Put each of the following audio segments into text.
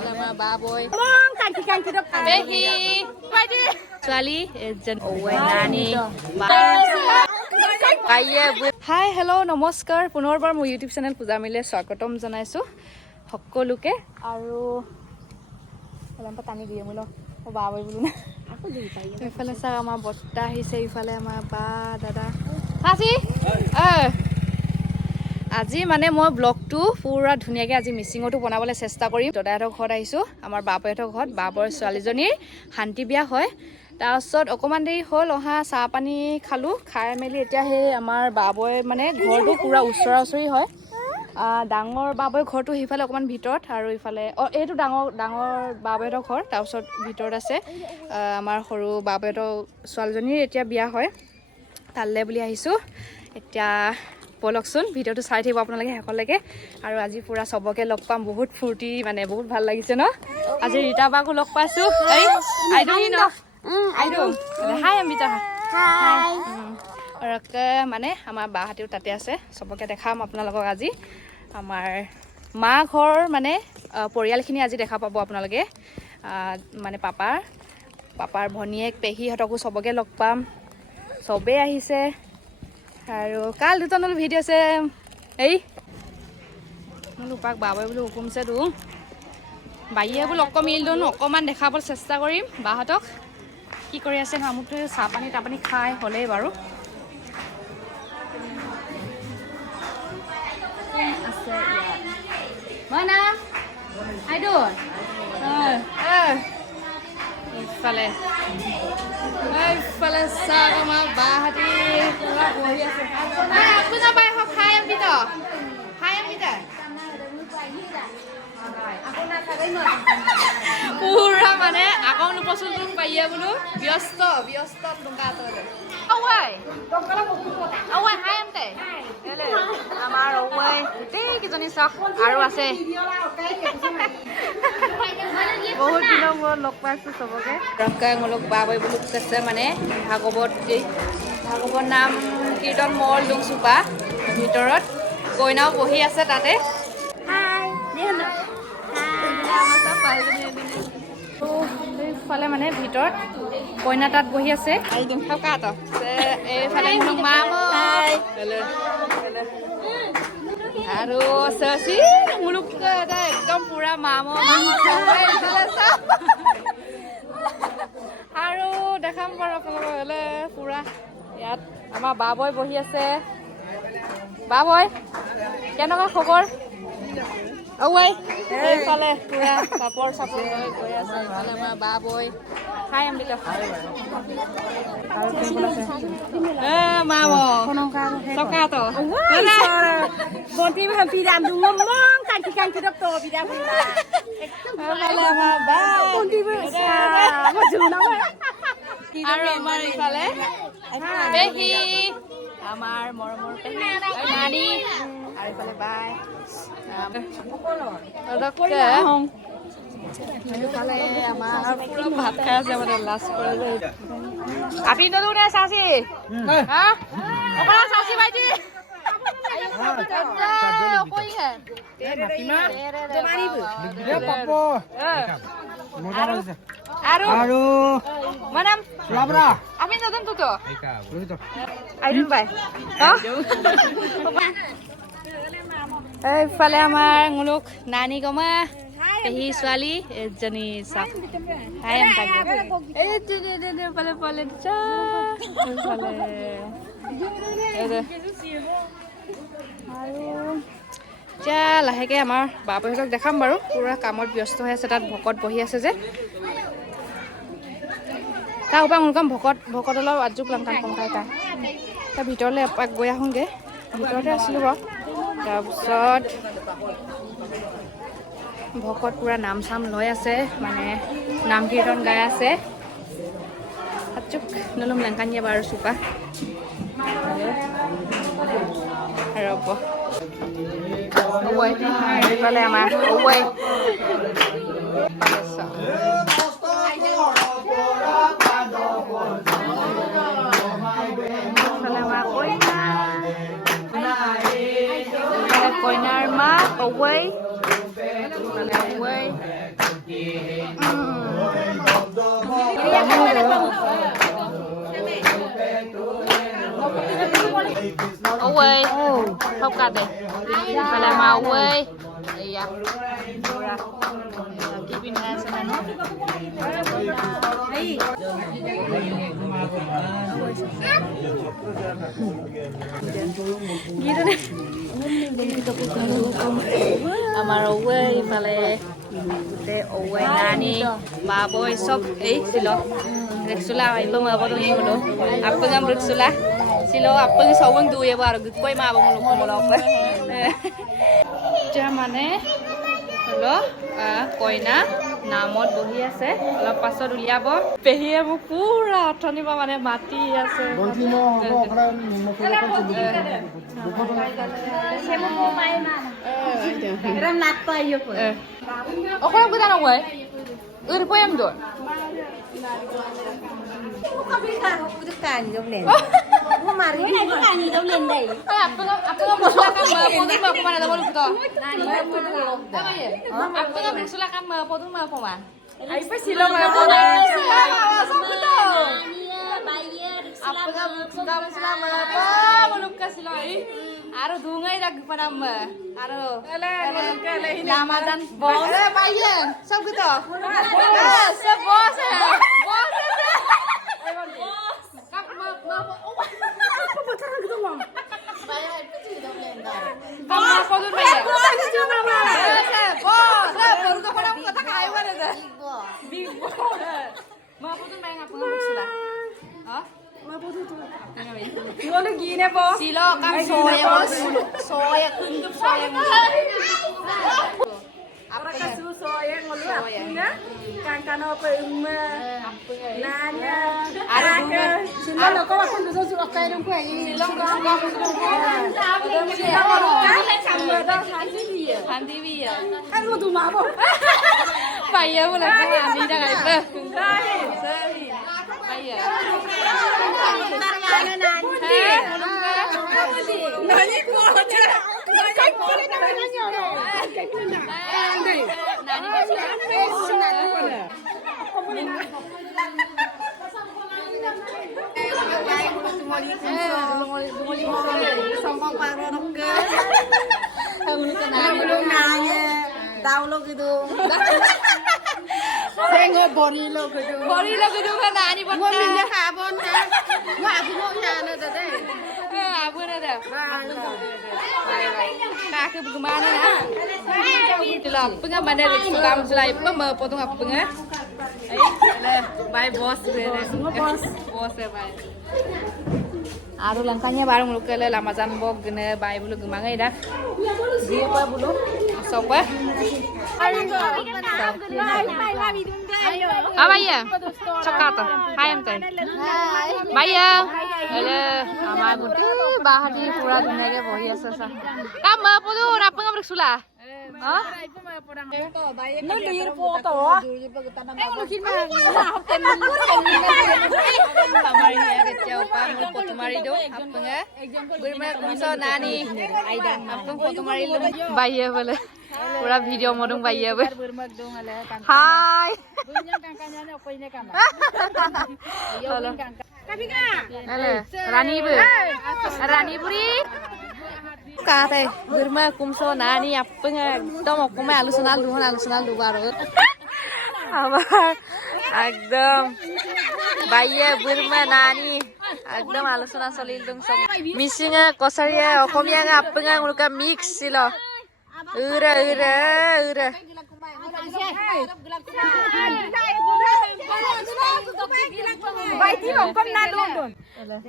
আমাৰ বা বৈ ছোৱালী এজন নানী হাই হেল্ল' নমস্কাৰ পুনৰবাৰ মোৰ ইউটিউব চেনেল পূজা মিলে স্বাগতম জনাইছোঁ সকলোকে আৰু টানি দিয়ে মোলৈ বা বৈ বোলো না এইফালে চাওক আমাৰ বৰ্তা আহিছে ইফালে আমাৰ বা দাদা চাচি আজি মানে মই ব্লগটো পুৰা ধুনীয়াকৈ আজি মিচিঙতো বনাবলৈ চেষ্টা কৰিম দাদাহঁতৰ ঘৰত আহিছোঁ আমাৰ বাপহঁতৰ ঘৰত বাবৰ ছোৱালীজনীৰ শান্তি বিয়া হয় তাৰপিছত অকণমান দেৰি হ'ল অহা চাহ পানী খালোঁ খাই মেলি এতিয়া সেই আমাৰ বাবৈ মানে ঘৰটো পুৰা ওচৰা ওচৰি হয় ডাঙৰ বাবৈ ঘৰটো সিফালে অকণমান ভিতৰত আৰু ইফালে এইটো ডাঙৰ বাবহঁতৰ ঘৰ তাৰপিছত ভিতৰত আছে আমাৰ সৰু বাবহঁতৰ ছোৱালীজনীৰ এতিয়া বিয়া হয় তালৈ বুলি আহিছোঁ এতিয়া ব'লকচোন ভিডিঅ'টো চাই থাকিব আপোনালোকে শেষলৈকে আৰু আজি পুৰা চবকে লগ পাম বহুত ফূৰ্তি মানে বহুত ভাল লাগিছে ন আজি ৰীতা বাকো লগ পাইছোঁ হাই অমিতা মানে আমাৰ বাহঁতেও তাতে আছে চবকে দেখাম আপোনালোকক আজি আমাৰ মা ঘৰ মানে পৰিয়ালখিনি আজি দেখা পাব আপোনালোকে মানে পাপাৰ ভনীয়েক পেহীহঁতকো চবকে লগ পাম চবেই আহিছে আৰু কাল দুটানল ভিডিঅ' আছে এই বোলো পাক বাবাই বোলো হুকুমছে তো বাইয়ে বোলো মিল দিওঁ অকণমান দেখাবলৈ চেষ্টা কৰিম বাহঁতক কি কৰি আছে আমুকটো চাহ পানী তাপানী খাই হ'লেই বাৰু আছে মইনা আইদুল ইফালে চাওক আমাৰ বাহঁতি পুৰা বহি আছে আপোনাৰ বাই হওক খাই অমিতা পুৰা মানে আকৌ নপচোন তোক পাইয়ে বোলো ব্যস্ত আমাৰ গোটেইকেইজনী চাওক আৰু আছে বহুত দিনৰ মূৰত লগ পাইছোঁ চবকে ৰকাঙলক বা বৈ বুলি কৈছে মানে ভাগৱত নাম কীৰ্তন মল লুং চুপা ভিতৰত কইনাও বহি আছে তাতে এইফালে মানে ভিতৰত কইনা তাত বহি আছে এইফালে আৰু চি মুলুক একদম পুৰা আৰু দেখাম বাৰু আপোনালোকৰ হ'লে পুৰা ইয়াত আমাৰ বাবৈ বহি আছে বাবৈ কেনেকুৱা খবৰ এইফালে পুৰা পাপৰ চাপৰ লৈ গৈ আছে এইফালে আমাৰ বাবৈ খাই অমিতা আৰু আমাৰ ইফালে পেহী আমাৰ মৰমৰ পেহী নানী আৰু ইফালে বাই ভাত খাই আছে মানে লাজ কৰে যে আপনি নলো নে চাচি চাচি ভাইটি আৰু মানাম আপনি নতুন তো আইডুন বাই এইফালে আমাৰ মুলুক নানী গমা পেহী ছোৱালী এজনী চাওক এতিয়া লাহেকৈ আমাৰ বাপহঁতক দেখাম বাৰু পুৰা কামত ব্যস্ত হৈ আছে তাত ভকত বহি আছে যে তাৰ ওপৰত মোৰকাম ভকত অলপ আজোক লংকান কংকাই তাৰ ভিতৰলৈ এপাক গৈ আহোঁগৈ ভিতৰতে আছিলোঁ বাৰু তাৰপিছত ভকত পুৰা নাম চাম লৈ আছে মানে নাম কীৰ্তন গাই আছে আজোক নলম লেংকানিয়ে বাৰু চুপা ৰ'ব এইফালে আমাৰ কইনাৰ মা away ơi không cả đấy phải là màu ơi đây à kipin na sana no gitu deh আমার ওয়ে ইফালে তে ওয়ে নানি বাবই সব এই ছিল রেক্সুলা আইলো মা বড় ই হলো আপগam রেক্সুলা ছিল আপগি সবং দুয়ে বার গকই মা বং লোক মলক যা মানে হলো কইনা নামত বহি আছে অলপ পাছত উলিয়াব পেহিয়ে মোক পুৰা অথনিবা মানে মাতি আছে অকল বুজা নকয় প em rồi Aro dungai dah kepada mbak. Aro. Ramadan bos. Bayan. Sab gitu. Sab bos. Bos. Kap ma. Apa betul gitu mam? Bayan itu tidak lendar. Kamu apa tu bayan? Bos. Baru tu pada kata kaya mana tu? Big boss. Ma apa tu bayan apa nggak sudah? Hah? Iwan gini po. Silo kam soya bos. Soya kundup soya. Apa kasu soya ngolu apna? Kan apa umma? Nanya. Ada. Silo lo kau akan tu susu akai dong kau ini. Silo kau Silo lo kan sambil dah hanti dia. Hanti dia. Kan mau tu mabo. Payah boleh kau hanti dah kali pe. Sorry. Payah. Nani ko aja. Nani ko le na nanya no. Nani sombong paro ke. Belum nanya. Tahu lo gitu. Saya bori lo gitu kan nani buat minyak kabon kan. Nggak aku mau nyana deh. Apa ada? Kakek bagaimana ya? Itulah pengen mana rekam selai pembawa potong apa pengen? Bye bos, semua bos ya bye. Aduh langkahnya bareng lu kele Ramadan bog gene bye bulu gemangai dah. Dia apa bulu? Sopa? Apa ya? Coklat. Hai em teh. Hai. Bye. Hele, ama bun. Bahar di pura dunia ke bohi asa sa. Kamu apa tu? Apa kamu bersula? Hah? Nggak lihat foto. Mungkin mah. Kamari ya kecil pamul foto mari do. Apa nggak? Gurme kumso nani. Apa foto mari lu? Bye boleh. Pura video modung bye boleh. Hai. Halo. Halo. Rani Puri. Kata gurme kumso nani apa nggak? Tom aku mah alusional dulu baru. Apa? Agdam. Bayi burma nani. Agdam alusional solil dong song. Misinya kosarnya, okomnya apa nggak mereka mix sih lo. Ura. Baiti okom na dong. Ada.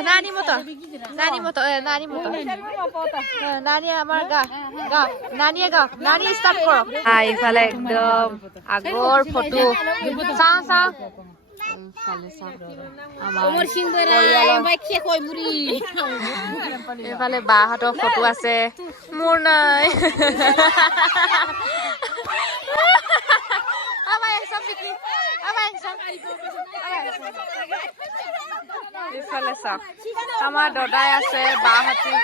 Nani motor. Nani amar ga. Nani start koro. Hai, fale ekdom agror photo. Sa. এইফালে বাহঁতৰ photo আছে মোৰ নাই এইফালে চাওক আমাৰ দদাই আছে বাহঁতি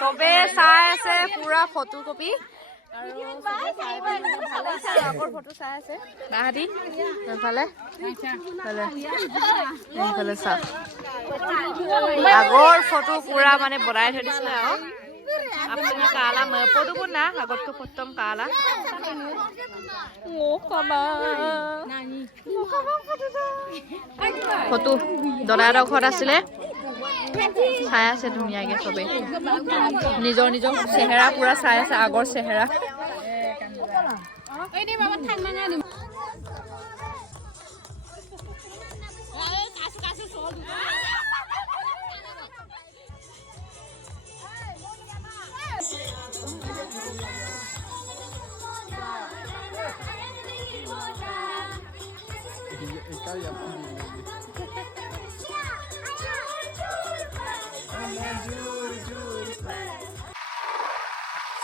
চবে চাই আছে পুৰা ফটো কপি আগৰ ফটো চাই আছে বাহঁতি এইফালে এইফালে চাওক আগৰ ফটো পুৰা মানে বনাই থৈ দিছিলে আৰু আপুনি কালা মেপটো কোন না আগতকৈ ফটোম কালা ফটো দদাহঁতৰ ঘৰত আছিলে চাই আছে ধুনীয়াকে চবেই নিজৰ নিজৰ চেহেৰা পুৰা চাই আছে আগৰ চেহেৰা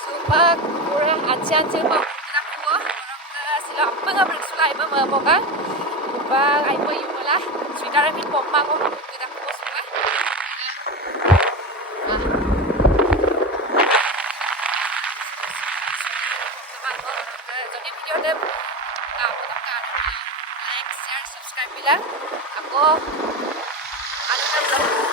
Sumpah kurang acan coba aku sila apa bersulah ibu membuka lupa ibu ibu lah sudah remin pompa kok kita kuas sumpah jadi video deh kamu tekan like share subscribe bilang aku ada